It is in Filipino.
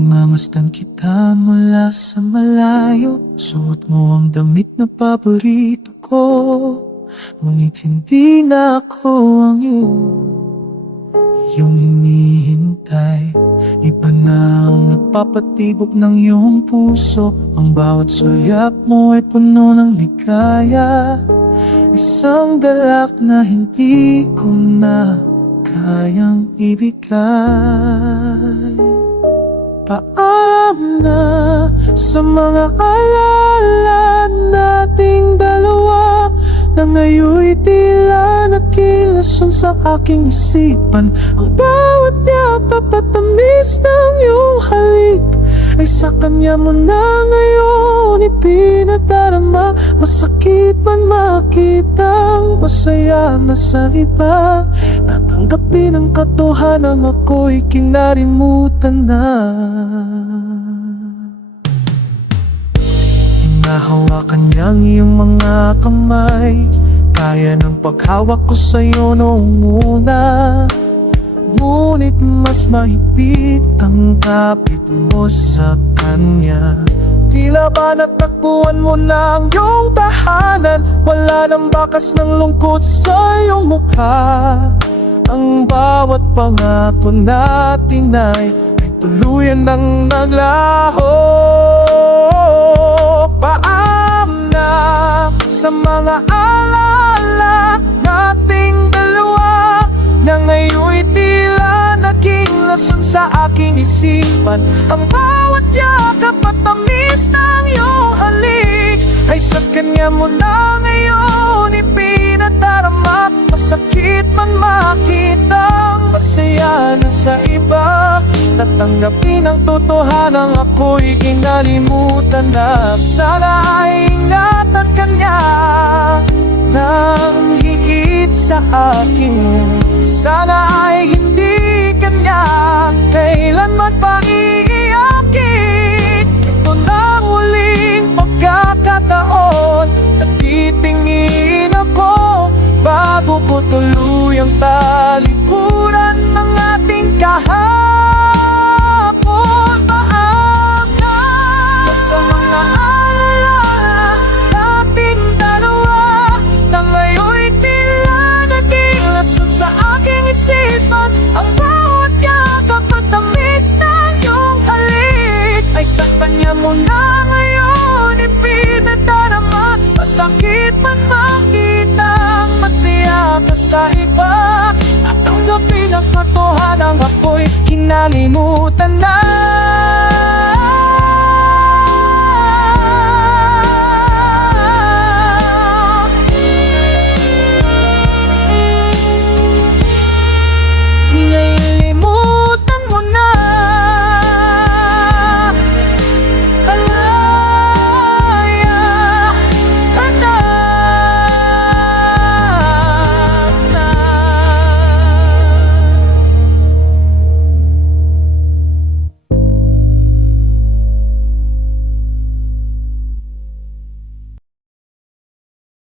Pagmamasdan kita mula sa malayo, suot mo ang damit na paborito ko, ngunit hindi na ako ang iyong hinihintay. Iba na ang nagpapatibok ng iyong puso, ang bawat sulyap mo ay puno ng ligaya. Isang galak na hindi ko na kayang ibigay. Paalam na sa mga alaala nating dalawa, na ngayon'y tila nakilason sa aking isipan. Ang bawat yakap at tamis ng iyong halik ay sa kanya mo na ngayon ipinadarama. Masakit man makitang masaya na sa iba, tatanggapin ang katotohanan ako'y kinalimutan na. Hinahawakan niyang iyong mga kamay, kaya ng paghawak ko sa'yo noong una. Ngunit mas mahigpit ang kapit mo sa kanya. Tila ba natakbuhan mo na ang iyong tahanan? Wala nang bakas ng lungkot sa iyong mukha. Ang bawat pangako natin ay tuluyan ng naglaho. Paalam na sa mga alaala nating dalawa, na ngayon'y tila naging lason sa aking isipan. Ang bawat yakap at tamis ng iyong halik ay sa kanya mo na ngayon ipinadarama. Masakit man makitang masaya na sa iba, tatanggapin ang totohanan ako'y kinalimutan na. Sana ay ingatan kanya nang higit sa akin. Sana ay hindi kanya kailanman pang iiyakin. Ito na ang huling pagkakataon na titingin ako bago ko tuluyang talikuran ng ating kahapon. Paalam na sa mga alaala nating dalawa, na ngayon'y tila naging lason sa aking isipan. Ang bawat yakap at tamis ng iyong halik ay sa kanya mo na ngayon ipinadarama. Masakit man makitang masaya ka sa iba, tatanggapin ang katotohanan ako'y kinalimutan na.